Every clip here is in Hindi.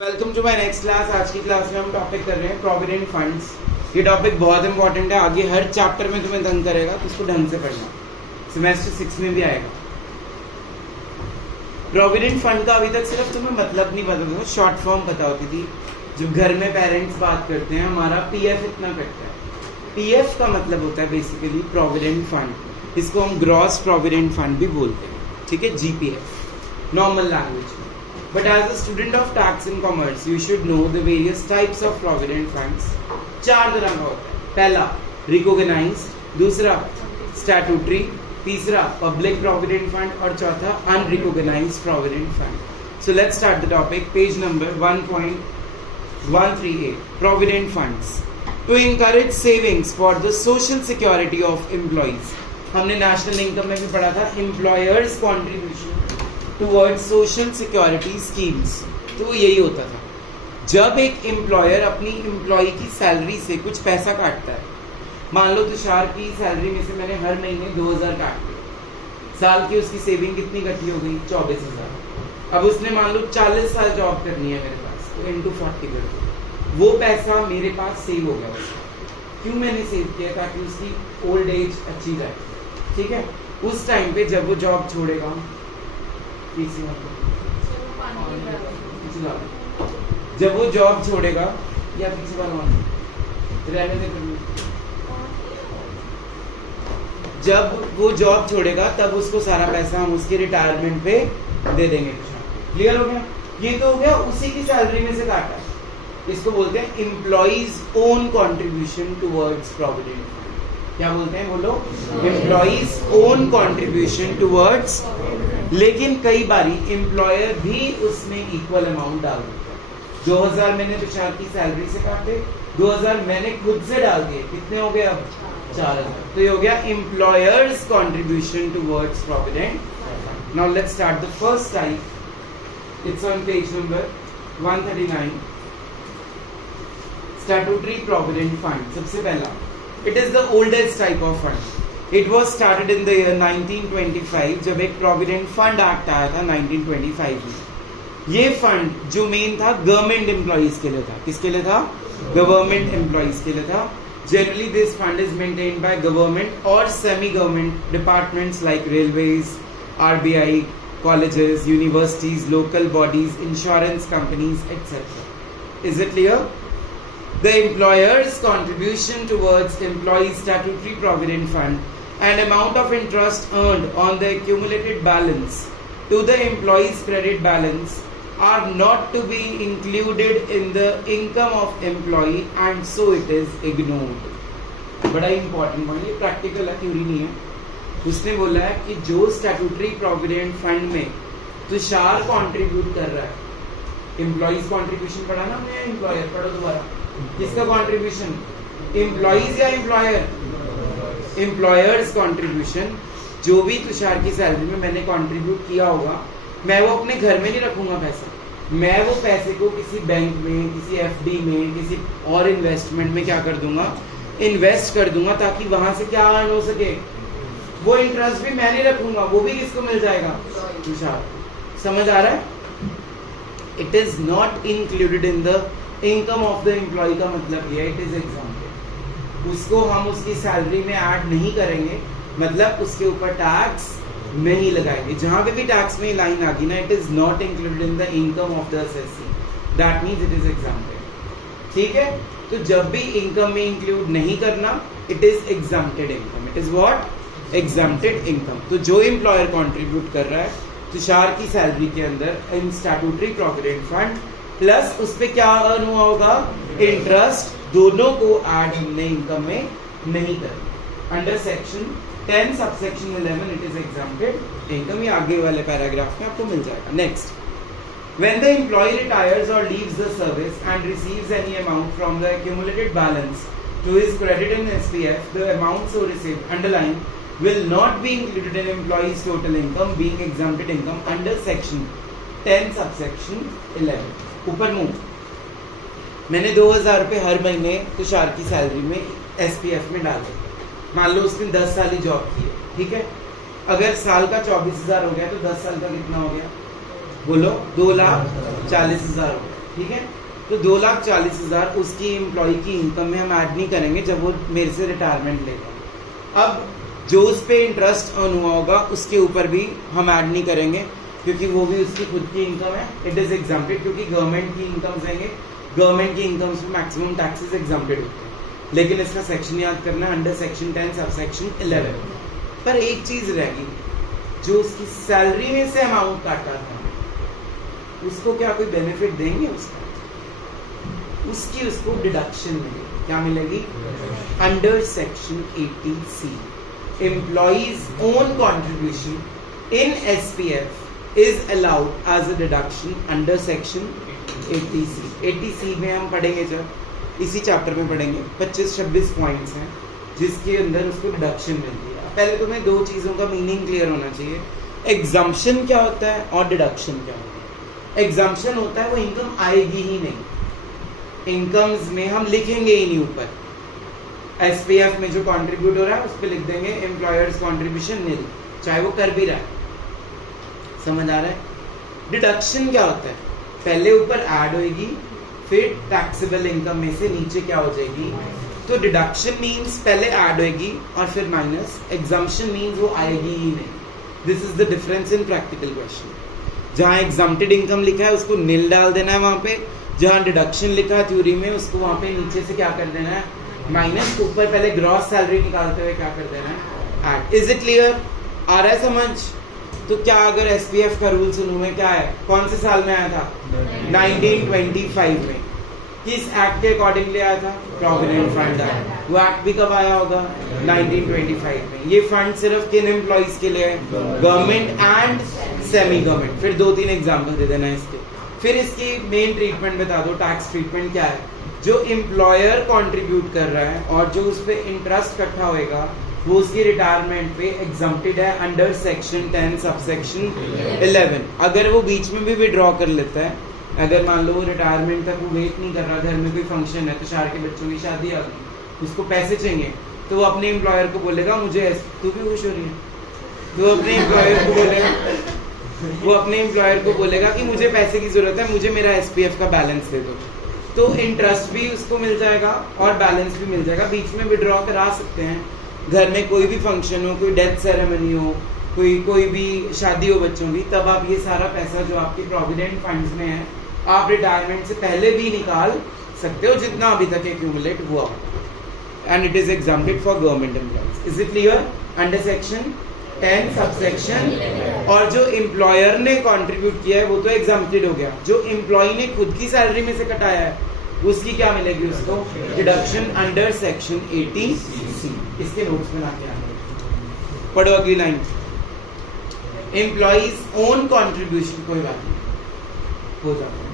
Welcome to my next class. आज की क्लास में हम टॉपिक कर रहे हैं प्रोविडेंट फंड्स। ये टॉपिक बहुत इंपॉर्टेंट है, आगे हर चैप्टर में तुम्हें तंग करेगा तो उसको ढंग से पढ़ना, सेमेस्टर 6 में भी आएगा। प्रोविडेंट फंड का अभी तक सिर्फ तुम्हें मतलब नहीं पता था, शॉर्ट फॉर्म पता होती थी। जब घर में पेरेंट्स बात करते हैं हमारा पीएफ इतना कटता है, पीएफ का मतलब होता है बेसिकली प्रोविडेंट फंड। इसको हम ग्रॉस प्रोविडेंट फंड भी बोलते हैं, ठीक है, जीपीएफ नॉर्मल लैंग्वेज में। But as a student of tax and commerce, you should know the various types of provident funds. 4 तरह का होता है। पहला recognized, दूसरा statutory, तीसरा public provident fund और चौथा unrecognized provident fund. So let's start the topic. Page number 1.138. Provident funds to encourage savings for the social security of employees. हमने national income में भी पढ़ा था employers contribution towards social security schemes. तो यही होता था, जब एक एम्प्लॉयर अपनी एम्प्लॉय की सैलरी से कुछ पैसा काटता है। मान लो तुषार की सैलरी में से मैंने हर महीने 2000 काट दिए, साल की उसकी सेविंग कितनी इकट्ठी हो गई? 24,000। अब उसने मान लो 40 साल जॉब करनी है मेरे पास, तो इंटू 40 कर दो, वो पैसा मेरे पास सेव हो गया। क्यों मैंने सेव किया? ताकि उसकी ओल्ड एज अच्छी जाए, ठीक है। उस टाइम पे जब वो जॉब छोड़ेगा, जब वो जॉब छोड़ेगा या पीछे वाला जब वो जॉब छोड़ेगा तब उसको सारा पैसा हम उसके रिटायरमेंट पे दे देंगे। क्लियर हो गया? ये तो हो गया उसी की सैलरी में से काटा। इसको बोलते हैं employees own contribution towards provident fund. क्या बोलते हैं बोलो? Employees own contribution towards. लेकिन कई बारी एम्प्लॉयर भी उसमें इक्वल अमाउंट डाल देता है। 2000 मैंने तुषार की सैलरी से काटे, 2000 मैंने खुद से डाल दिए, कितने हो गए अब? 4000। तो ये हो गया employers contribution towards provident. Now let's start the first type. It's on page number 139। Statutory provident fund. सबसे पहला, it is the oldest type of fund. It was started in the year 1925, जब एक प्रोविडेंट फंड एक्ट आया था 1925 में। ये फंड जो मेन था गवर्नमेंट एम्प्लॉइज के लिए था। किसके लिए था? गवर्नमेंट एम्प्लॉइज के लिए था। Generally this fund is maintained by government और semi government departments like railways, RBI, colleges, universities, local bodies, insurance companies etcetera. Is it clear? The employer's contribution towards employees' statutory provident fund and amount of interest earned on the accumulated balance to the employee's credit balance are not to be included in the income of employee and so it is ignored. बड़ा important point, ये practical theory नहीं है। उसने बोला है कि जो statutory provident fund में तुषार contribute कर रहा है, employees contribution पढ़ा ना हमने, employer पढ़ो दोबारा। किसका कंट्रीब्यूशन? एम्प्लॉइज या एम्प्लॉयर? Employers contribution. जो भी तुषार की सैलरी में मैंने कंट्रीब्यूट किया होगा, मैं वो अपने घर में नहीं रखूंगा पैसा, मैं वो पैसे को किसी बैंक में, किसी एफडी में, किसी और इन्वेस्टमेंट में क्या कर दूंगा? इन्वेस्ट कर दूंगा, ताकि वहां से क्या अर्न हो सके। वो इंटरेस्ट भी मैं नहीं रखूंगा, वो भी किसको मिल जाएगा? तुषार। समझ आ रहा है? It is not included in the income of the employee का मतलब ये, इट इज एग्जाम्प्टेड। उसको हम उसकी सैलरी में ऐड नहीं करेंगे, मतलब उसके ऊपर टैक्स नहीं लगाएंगे। जहां पे भी टैक्स में लाइन आ गई ना, it is not included in the income of the assessee, that means it is exempted. ठीक है? तो जब भी इनकम में इंक्लूड नहीं करना, it is exempted income. It is what? Exempted income. तो जो एम्प्लॉयर कॉन्ट्रीब्यूट कर रहा है तुषार की सैलरी के अंदर इन स्टैट्यूटरी प्रोविडेंट फंड, प्लस उस पे क्या अर्न हुआ होगा? इंटरेस्ट, दोनों को ऐड हमने इनकम में नहीं करना। Under section 10 subsection 11 it is exempted income. ये आगे वाले पैराग्राफ में आपको मिल जाएगा। Next, when the employee retires और leaves the service and receives any amount from the accumulated balance to his credit in SPF, the amount so received, underline, will not be included in employee's total income, being exempted income under section 10 subsection 11. ऊपर मुंह, मैंने 2000 रुपए हर महीने तुषार की सैलरी में एसपीएफ में डाल दिए। मान लो उसने 10 साल ही जॉब की है, ठीक है। अगर साल का 24,000 हो गया तो 10 साल का कितना हो गया? बोलो 2,40,000 हो गया। ठीक है। तो 2,40,000 उसकी एम्प्लॉय की इनकम में हम ऐड नहीं करेंगे जब वो मेरे से रिटायरमेंट लेगा। अब जो उस पे इंटरेस्ट अर्न हुआ होगा उसके ऊपर भी हम ऐड नहीं करेंगे, क्योंकि वो भी उसकी खुद की इनकम है, इट इज एग्जाम्प्टेड। क्योंकि गवर्नमेंट की इनकम देंगे, गवर्नमेंट की इनकम से मैक्सिमम टैक्सेस एग्जाम्प्टेड होते हैं। लेकिन इसका सेक्शन याद करना है, अंडर सेक्शन 10 सब सेक्शन 11। पर एक चीज रहेगी, जो उसकी सैलरी में से अमाउंट काटा था उसको क्या कोई बेनिफिट देंगे? उसकी उसको डिडक्शन मिलेगी। क्या मिलेगी? Under section 80C employees own contribution in SPF is allowed as a deduction under section 80C। 80C में हम पढ़ेंगे, जब इसी चैप्टर में पढ़ेंगे, 25-26 पॉइंट्स हैं जिसके अंदर उसको डिडक्शन मिलती है। पहले तुम्हें दो चीजों का मीनिंग क्लियर होना चाहिए, एग्जम्पशन क्या होता है और डिडक्शन क्या होता है। एग्जम्पशन होता है वो इनकम आएगी ही नहीं, इनकम्स में हम लिखेंगे ही नहीं ऊपर, SPF में जो कंट्रीब्यूट हो रहा है उस पर लिख देंगे एम्प्लॉयर्स कंट्रीब्यूशन नील, चाहे वो कर भी रहा है। समझ आ रहा है? डिडक्शन क्या होता है? पहले ऊपर ऐड होगी, फिर टैक्सेबल इनकम में से नीचे क्या हो जाएगी। तो डिडक्शन मीन्स पहले ऐड होगी और फिर माइनस, एग्जम्पशन मीन्स वो आएगी ही नहीं। This is the difference in practical question. जहाँ एग्जम्प्टेड इनकम लिखा है उसको नील डाल देना है वहां पे, जहाँ डिडक्शन लिखा है थ्योरी में उसको वहां पे नीचे से क्या कर देना है, माइनस। ऊपर पहले ग्रॉस सैलरी निकालते हुए क्या कर देना है, ऐड। Is it clear? आ रहा है समझ? तो क्या अगर SPF का रूल सुनूं मैं, क्या है, कौन से साल में आया था? 1925 में। किस एक्ट के अकॉर्डिंग ले आया था? Provident fund act. वो एक्ट भी कब आया होगा? 1925 में। ये फंड सिर्फ किन एम्प्लॉइज के लिए है? Government and semi government. फिर 2-3 एग्जाम्पल दे देना इसके। फिर इसकी मेन ट्रीटमेंट बता दो, टैक्स ट्रीटमेंट क्या है। जो एम्प्लॉयर कॉन्ट्रीब्यूट कर रहा है और जो उस पर इंटरेस्ट इकट्ठा होएगा वो उसकी रिटायरमेंट पे एग्जम्प्टेड है अंडर सेक्शन 10 सबसेक्शन 11। अगर वो बीच में भी विड्रॉ कर लेता है, अगर मान लो वो रिटायरमेंट तक वो वेट नहीं कर रहा, घर में कोई फंक्शन है, तो शार के बच्चों की शादी आ गई, उसको पैसे चाहिए, तो वो अपने एम्प्लॉयर को बोलेगा मुझे, तू भी खुश हो रही है, तो अपने एम्प्लॉयर को बोलेगा, वो अपने एम्प्लॉयर को बोलेगा कि मुझे पैसे की जरूरत है, मुझे मेरा SPF का बैलेंस दे दो। तो इंटरेस्ट भी उसको मिल जाएगा और बैलेंस भी मिल जाएगा। बीच में विड्रॉ करा सकते हैं, घर में कोई भी फंक्शन हो, कोई डेथ सेरेमनी हो, कोई भी शादी हो बच्चों की, तब आप ये सारा पैसा जो आपके प्रोविडेंट फंड्स में है आप रिटायरमेंट से पहले भी निकाल सकते हो, जितना अभी तक एक्यूमुलेट हुआ, and it is exempted for government employees. Is it clear? Under section 10 subsection. और जो एम्प्लॉयर ने कंट्रीब्यूट किया है वो तो एग्जाम्प्टेड हो गया, जो एम्प्लॉय ने खुद की सैलरी में से कटाया है उसकी क्या मिलेगी उसको? Deduction under section 80C। इसके नोट्स में लाके आएंगे। पढ़ो अगली लाइन, एम्प्लॉइज ओन कॉन्ट्रीब्यूशन, कोई बात नहीं हो जाता है,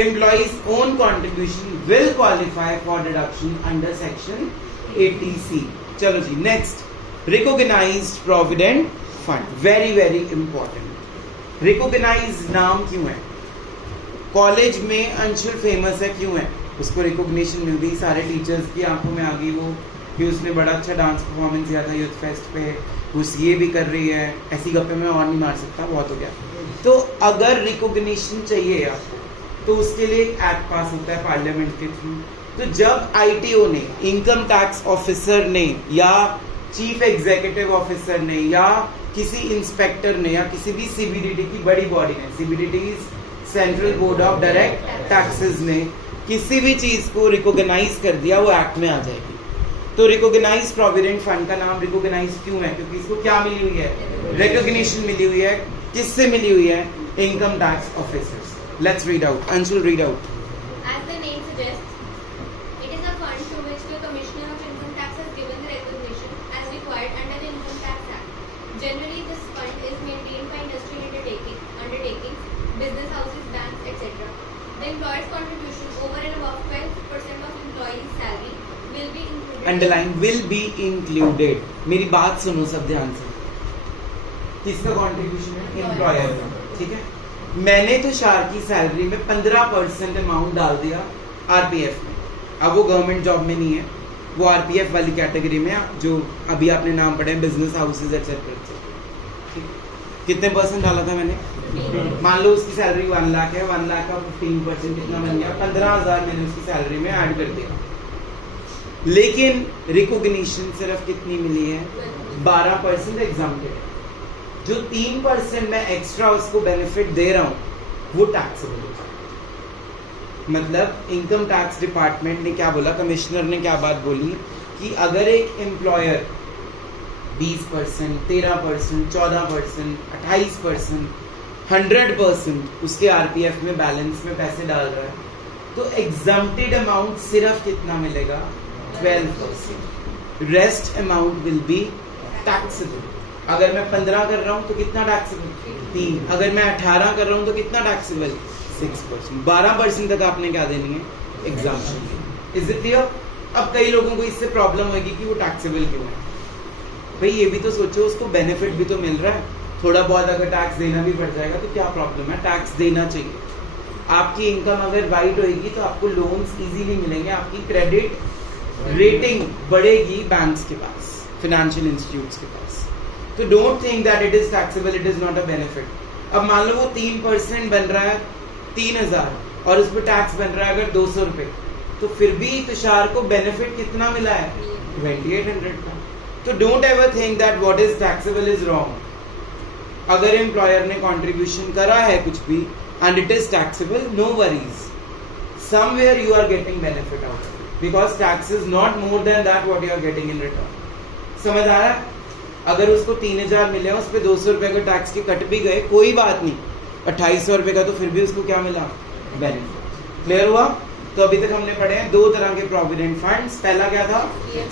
employees own contribution will qualify for deduction under section 80C। चलो जी next, recognised provident fund, very very important. Recognised नाम क्यों है? कॉलेज में अंशुल फेमस है, क्यों है? उसको रिकॉग्निशन मिल गई, सारे टीचर्स की आंखों में आ गई वो कि उसने बड़ा अच्छा डांस परफॉर्मेंस दिया था यूथ फेस्ट पे, वो CA भी कर रही है। ऐसी गप्पे में और नहीं मार सकता, बहुत हो गया। तो अगर रिकॉग्निशन चाहिए आपको तो उसके लिए एक्ट पास होता है पार्लियामेंट के थ्रू। तो जब ITO ने, इनकम टैक्स ऑफिसर ने या चीफ एग्जीक्यूटिव ऑफिसर ने या किसी इंस्पेक्टर ने या किसी भी CBDT की बड़ी बॉडी ने, CBDT central board of direct taxes ने किसी भी चीज को रिकॉग्नाइज कर दिया, वो एक्ट में आ जाएगी। तो रिकॉग्नाइज प्रोविडेंट फंड का नाम रिकॉग्नाइज क्यों है? क्योंकि इसको क्या मिली हुई है? रिकॉग्निशन मिली हुई है। किससे मिली हुई है? Income tax officers. Let's read out, Anshul read out. As the name suggests, it is a fund to which the Commissioner of Income Tax has given the recognition as required under the Income Tax Act. Generally, this fund is maintained by industrial undertakings, business houses, banks, etc. The employer's contribution over and above 12% of employee's salary will be included. Underline, will be included. मेरी बात सुनो सब ध्यान से। किसका कॉन्ट्रीब्यूशन है? एम्प्लॉयर का, ठीक है। मैंने तो शार की सैलरी में 15% अमाउंट डाल दिया RPF में। अब वो गवर्नमेंट जॉब में नहीं है, वो RPF वाली कैटेगरी में, जो अभी आपने नाम पढ़े बिजनेस हाउसेज एक्सेट्रा। कितने परसेंट डाला था मैंने? मान लो उसकी सैलरी 1 लाख है, 1 लाख का 15% कितना बन गया? 15,000 मैंने उसकी सैलरी में ऐड कर दिया। लेकिन रिकॉग्निशन सिर्फ कितनी मिली है? 12% एग्जाम्प्टेड है। जो 3% मैं एक्स्ट्रा उसको बेनिफिट दे रहा हूं वो टैक्सेबल हो जाएगा। मतलब इनकम टैक्स डिपार्टमेंट ने क्या बोला, कमिश्नर ने क्या बात बोली कि अगर एक एम्प्लॉयर 20%, 13%, 14%, 28%, 100% उसके आरपीएफ में बैलेंस में पैसे डाल रहा है तो एग्जम्प्टेड अमाउंट सिर्फ कितना मिलेगा? 12%। Rest amount will be taxable. अगर मैं 15 कर रहा हूं तो कितना टैक्सेबल? 3। अगर मैं 18 कर रहा हूं तो कितना टैक्सेबल? 6%। 12% तक आपने क्या देनी है? एग्जाम्पशन। Is it clear? अब कई लोगों को इससे प्रॉब्लम होगी कि वो टैक्सेबल क्यों है। भाई ये भी तो सोचो, उसको बेनिफिट भी तो मिल रहा है, थोड़ा बहुत अगर टैक्स देना भी पड़ जाएगा तो क्या प्रॉब्लम है? टैक्स देना चाहिए। आपकी इनकम अगर वाइट होगी तो आपको लोन्स इजीली मिलेंगे, आपकी क्रेडिट रेटिंग बढ़ेगी बैंक्स के पास, फाइनेंशियल इंस्टीट्यूट्स के पास। तो don't think that it is taxable, it is not a benefit. अब मान लो वो 3% बन रहा है 3,000 और उस पर टैक्स बन रहा है अगर 200 रुपए, तो फिर भी तुषार को बेनिफिट कितना मिला है? 2800 का। तो don't ever think that what is taxable is wrong. अगर एम्प्लॉयर ने कंट्रीब्यूशन करा है कुछ भी and it is taxable, no worries, somewhere you are getting benefit out of it because tax is not more than that what you are getting in return. समझ आ रहा है? अगर उसको 3,000 मिले उस पर 200 रुपए का टैक्स के कट भी गए, कोई बात नहीं, 2,800 रुपए का तो फिर भी उसको क्या मिला? बेनिफिट। क्लियर हुआ? तो अभी तक हमने पढ़े हैं 2 तरह के प्रोविडेंट फंड्स। पहला क्या था?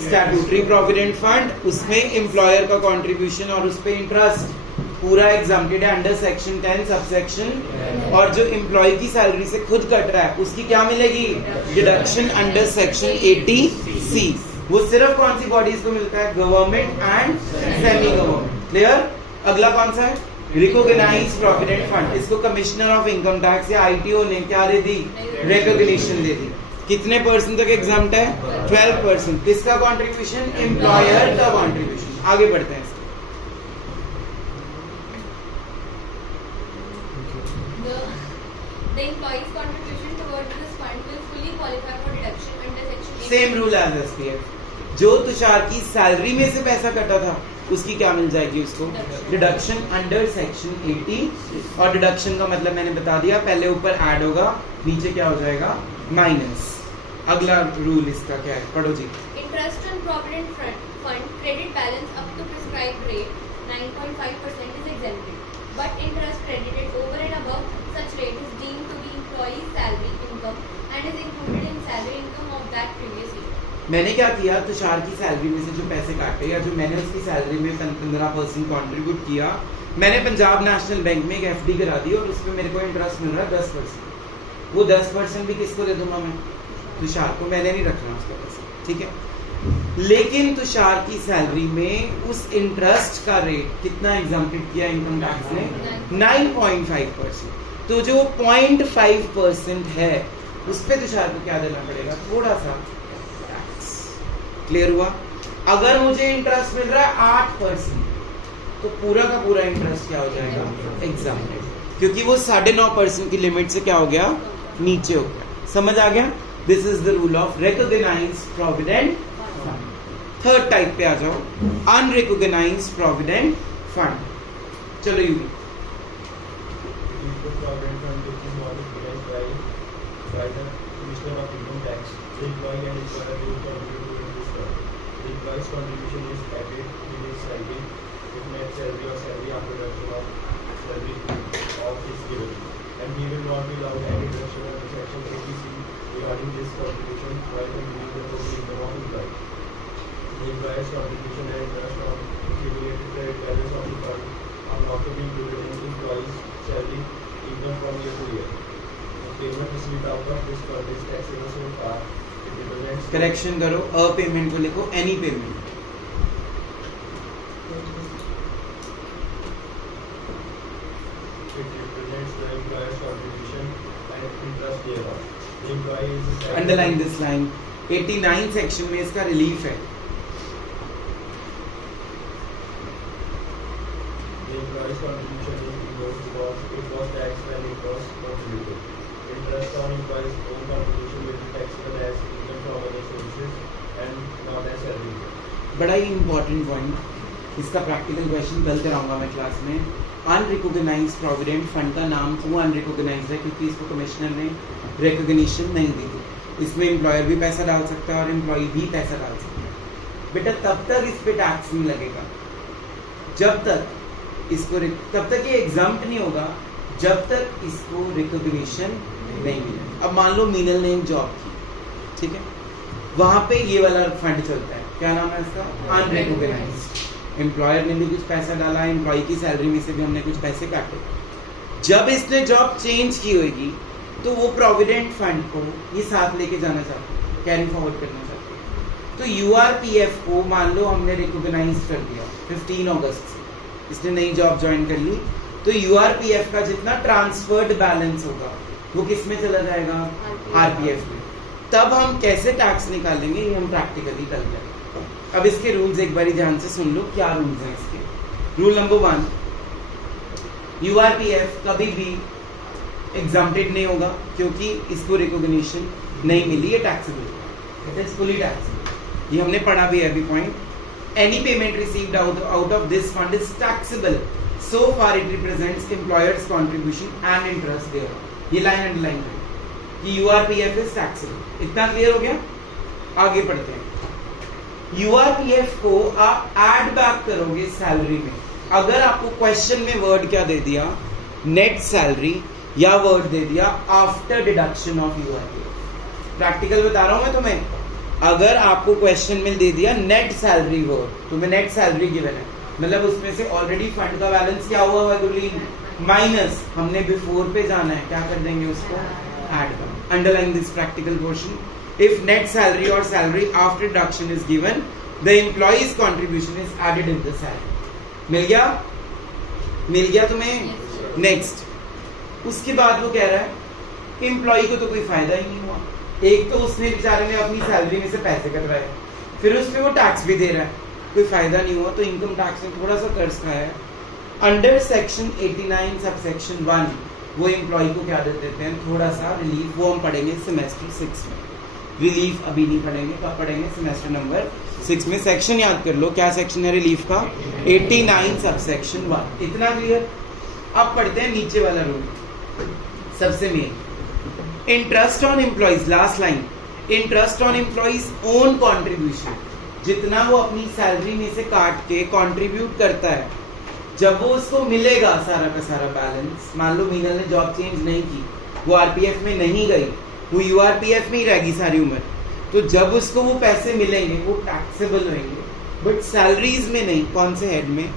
स्टैट्यूटरी प्रोविडेंट फंड, उसमें एम्प्लॉयर का कंट्रीब्यूशन और उस पे इंटरेस्ट पूरा एग्जाम्प्टेड है अंडर सेक्शन 10 सबसेक्शन। और जो एम्प्लॉय की सैलरी से खुद कट रहा है उसकी क्या मिलेगी? Deduction under section 80C। वो सिर्फ कौन सी बॉडीज को मिलता है? Government and semi government. Clear? अगला कौन सा है? Recognized provident fund. इसको कमिश्नर ऑफ इनकम टैक्स या आईटीओ ने क्या दे दी? रिकॉग्निशन दे दी। कितने परसेंट तक एग्जाम्प्ट है? 12%। किसका कंट्रीब्यूशन? एम्प्लॉयर का कंट्रीब्यूशन। आगे बढ़ते हैं। The employee's contribution towards this fund will fully qualify for deduction under section 8. Same rule as SPF. जो तुषार की सैलरी में से पैसा कटा था उसकी क्या मिल जाएगी उसको? Deduction under section 80। और डिडक्शन का मतलब मैंने बता दिया, पहले ऊपर ऐड होगा, नीचे क्या हो जाएगा? माइनस। अगला रूल इसका क्या है? पढ़ो जी। Interest on provident fund credit balance up to prescribed rate 9.5% is exempted, but interest credited over and above such rate is deemed to be employee's salary income and is included in salary income of that previous year. मैंने क्या किया? तुषार की सैलरी में से जो पैसे काटे या जो मैंने उसकी सैलरी में 15% कंट्रीब्यूट किया, मैंने पंजाब नेशनल बैंक में एक एफडी करा दी और उस पर मेरे को इंटरेस्ट मिल रहा है 10%। वो 10% भी किसको दे दूंगा मैं? तुषार को। मैंने नहीं रखना उसका पैसा, ठीक है। लेकिन तुषार की सैलरी में उस इंटरेस्ट का रेट कितना एग्जाम्प्टेड किया इनकम टैक्स ने? 9.5%। तो जो 0.5% है उस पर तुषार को क्या देना पड़ेगा? थोड़ा सा टैक्स। क्लियर हुआ? अगर मुझे इंटरेस्ट मिल रहा है 8% तो पूरा का पूरा इंटरेस्ट क्या हो जाएगा? एग्जाम्प्टेड, क्योंकि वो 9.5% की लिमिट से क्या हो गया? नीचे हो गया। समझ आ गया? This is the rule of recognized provident fund. Third type पे आ जाओ, अनरिकॉग्नाइज्ड प्रोविडेंट फंड। चलो you Provident fund which is not recognized by the Commissioner of Income Tax. The employee and employer will contribute to this fund. The employee's contribution is added in his salary if net salary or salary after deduction of salary of his given, and he will not be allowed any deduction under section 80C regarding this contribution while computing the total income of employee. The employer's contribution and interest on accumulated credit balance of the fund are not to be included in employee's salary income from year to year. The payment received out of this fund is taxable so far it represents. Correction करो, अ पेमेंट को लिखो any payment. It represents the employer's contribution and interest thereof. The employee is underline this line. 89 section में इसका रिलीफ है। The employee's contribution is ignored because it was taxed when it was contributed. Interest on employee's own contribution will be taxable as income from other sources and not as salary. बड़ा ही इम्पोर्टेंट पॉइंट, इसका प्रैक्टिकल क्वेश्चन कल कराऊंगा मैं क्लास में। अनरिकॉग्नाइज्ड प्रोविडेंट फंड का नाम क्यों अनरिकॉग्नाइज्ड है? क्योंकि इसको कमिश्नर ने रिकॉग्निशन नहीं दी थी। इसमें एम्प्लॉयर भी पैसा डाल सकता है और एम्प्लॉय भी पैसा डाल सकता है। बेटा तब तक इस पे टैक्स नहीं लगेगा जब तक इसको तब तक ये एग्जाम्प्ट नहीं होगा जब तक इसको रिकॉग्निशन नहीं मिले। अब मान लो मीनल ने एक जॉब की, ठीक है, वहां पे ये वाला फंड चलता है, क्या नाम है इसका? अनरिकॉग्नाइज्ड। एम्प्लॉयर ने भी कुछ पैसा डाला, एम्प्लॉय की सैलरी में से भी हमने कुछ पैसे काटे। जब इसने जॉब चेंज की होगी तो वो प्रोविडेंट फंड को ये साथ लेके जाना चाहते हैं, कैरी फॉरवर्ड करना चाहते हैं। तो यूआरपीएफ को मान लो हमने रिकॉग्नाइज कर दिया 15 अगस्त से, इसने नई जॉब ज्वाइन कर ली, तो यूआरपीएफ का जितना ट्रांसफर्ड बैलेंस होगा वो किस में चला जाएगा? आरपीएफ में। तब हम कैसे टैक्स निकालेंगे ये हम प्रैक्टिकली कल करेंगे। अब इसके रूल्स एक बारी ध्यान से सुन लो, क्या रूल्स हैं इसके। रूल नंबर 1, यूआरपीएफ कभी भी एग्जाम्प्टेड नहीं होगा क्योंकि इसको रिकॉग्निशन नहीं मिली, ये taxable, it is fully taxable. ये हमने पढ़ा भी है अभी point. Any payment received out of this fund is taxable so far it represents employer's contribution and interest there. ये लाइन अंडरलाइन है कि यूआरपीएफ इज टैक्सेबल। इतना क्लियर हो गया? आगे पढ़ते हैं। यूआरपीएफ को आप ऐड बैक करोगे सैलरी में। अगर आपको क्वेश्चन में वर्ड क्या दे दिया, नेट सैलरी, या वर्ड दे दिया after deduction of URPF, practical बता रहा हूं मैं तुम्हें। अगर आपको क्वेश्चन में दे दिया नेट सैलरी वर्ड, तुम्हें नेट सैलरी गिवन है, मतलब उसमें से ऑलरेडी फंड का बैलेंस क्या हुआ है गुरलीन? माइनस, हमने बिफोर पे जाना है, क्या कर देंगे उसको? ऐड कर। Underline this practical portion. If net salary और salary after deduction is given, the employer's contribution is added in the salary. मिल गया? मिल गया तुम्हें? नेक्स्ट, उसके बाद वो कह रहा है एम्प्लॉय को तो कोई फायदा ही नहीं हुआ। एक तो उसने बेचारे ने अपनी सैलरी में से पैसे कटवाए, फिर उस पे वो टैक्स भी दे रहा है, कोई फायदा नहीं हुआ, तो इनकम टैक्स में थोड़ा सा कर्ज खाया है। अंडर सेक्शन 89 सबसेक्शन 1 वो एम्प्लॉय को क्या दे देते हैं? थोड़ा सा रिलीफ। वो हम पढ़ेंगे सेमेस्टर 6 में। रिलीफ अभी नहीं पढ़ेंगे, कब पढ़ेंगे? सेमेस्टर नंबर 6 में। सेक्शन याद कर लो, क्या सेक्शन है रिलीफ का? 89 सबसेक्शन 1। इतना क्लियर? अब पढ़ते हैं नीचे वाला रूल, सबसे main. Interest on employees, last line, interest on employees own contribution, जितना वो अपनी सैलरी में से काट के कंट्रीब्यूट करता है, जब वो उसको मिलेगा सारा का सारा बैलेंस, मान लो मीनल ने जॉब चेंज नहीं की, वो आरपीएफ में नहीं गई, वो यूआरपीएफ में ही रहेगी सारी उम्र, तो जब उसको वो पैसे मिलेंगे वो टैक्सेबल होंगे, बट सैलरीज में नहीं। कौन से हेड में?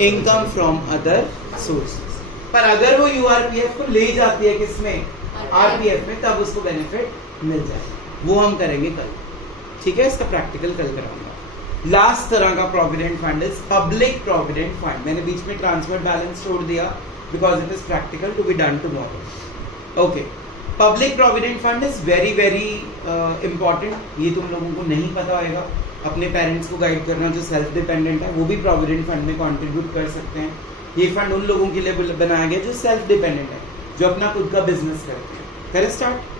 Income from other sources. पर अगर वो यूआरपीएफ को ले जाती है किसमें? आरपीएफ में, तब उसको बेनिफिट मिल जाएगा। वो हम करेंगे कल, ठीक है? इसका प्रैक्टिकल कल कराऊंगा। लास्ट तरह का provident fund is public provident fund. मैंने बीच में ट्रांसफर बैलेंस छोड़ दिया because it is practical to be done tomorrow. Okay, public provident fund is very very important. ये तुम लोगों को नहीं पता होगा। अपने पेरेंट्स को गाइड करना, जो सेल्फ डिपेंडेंट है वो भी प्रोविडेंट फंड में कंट्रीब्यूट कर सकते हैं। ये फंड उन लोगों के लिए बनाया गया जो सेल्फ डिपेंडेंट है, जो अपना खुद का बिजनेस करते हैं। करें start?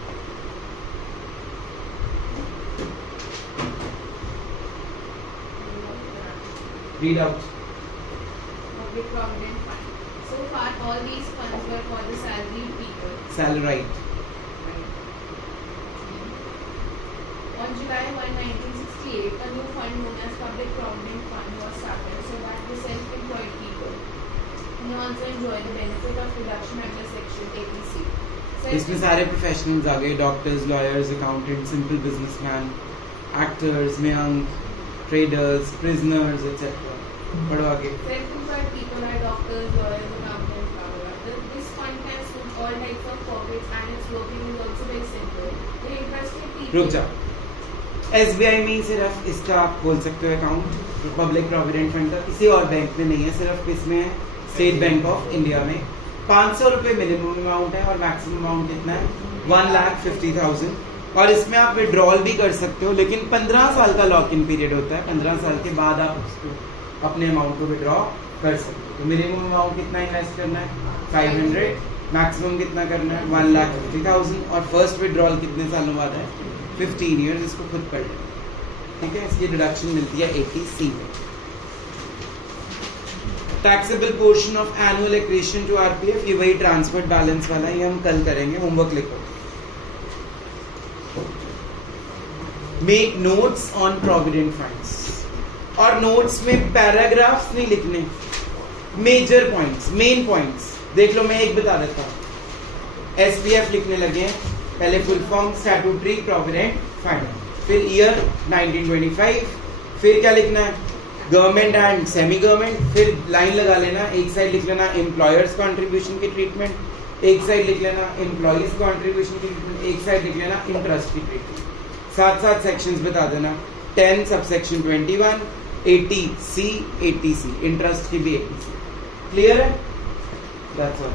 Read out. Public Provident Fund. So far, all these funds were for the salaried people. Salaried. On July 1, 1968, a new fund known as Public Provident Fund was started so that the self-employed people may also enjoy the benefit of reduction under Section 80C. इसमें सारे प्रोफेशनल्स आ गए, doctors, lawyers, accountant, simple businessman, actors, Mayank, traders, prisoners, etc. पढ़ो आगे। Self-employed people are doctors, lawyers, accountants, blah blah blah. This fund can suit all types of purposes and its working is also very simple. The interested people. रुक जा। एसबीआई में ही सिर्फ इसका आप खोल सकते हो अकाउंट, पब्लिक प्रोविडेंट फंड का। किसी और बैंक में नहीं है, सिर्फ किसमें है? स्टेट बैंक ऑफ इंडिया में। 500 रुपये मिनिमम अमाउंट है और मैक्सिमम अमाउंट कितना है? 1,50,000। और इसमें आप विड्रॉल भी कर सकते हो, लेकिन 15 साल का लॉक इन पीरियड होता है। 15 साल के बाद आप उसको अपने अमाउंट को विड्रॉ कर सकते हो। तो मिनिमम अमाउंट कितना इन्वेस्ट करना है 500, मैक्सिमम कितना करना है 1,50,000 और फर्स्ट विड्रॉल कितने सालों बाद है 15 ईयर्स। इसको खुद पढ़ लें, ठीक है। इसकी डिडक्शन मिलती है 80C में। Taxable portion of annual accretion to RPF, ये वही ट्रांसफर्ड बैलेंस वाला, ये हम कल करेंगे, होमवर्क लिखो। Make notes on provident funds, और नोट्स में पैराग्राफ्स नहीं लिखने, मेजर पॉइंट्स, मेन पॉइंट्स। देख लो, मैं एक बता देता हूँ। एसपीएफ लिखने लगे हैं, पहले full form statutory provident fund, फिर ईयर 1925, फिर क्या लिखना है गवर्नमेंट एंड सेमी गवर्नमेंट, फिर लाइन लगा लेना, एक साइड लिख लेना एम्प्लॉयर्स कंट्रीब्यूशन की ट्रीटमेंट, एक साइड लिख लेना एम्प्लॉयज कंट्रीब्यूशन की ट्रीटमेंट, एक साइड लिख लेना इंटरेस्ट की ट्रीटमेंट। साथ साथ सेक्शंस बता देना, 10 सबसेक्शन 21, 80C, इंटरेस्ट की भी 80C। क्लियर है? That's all.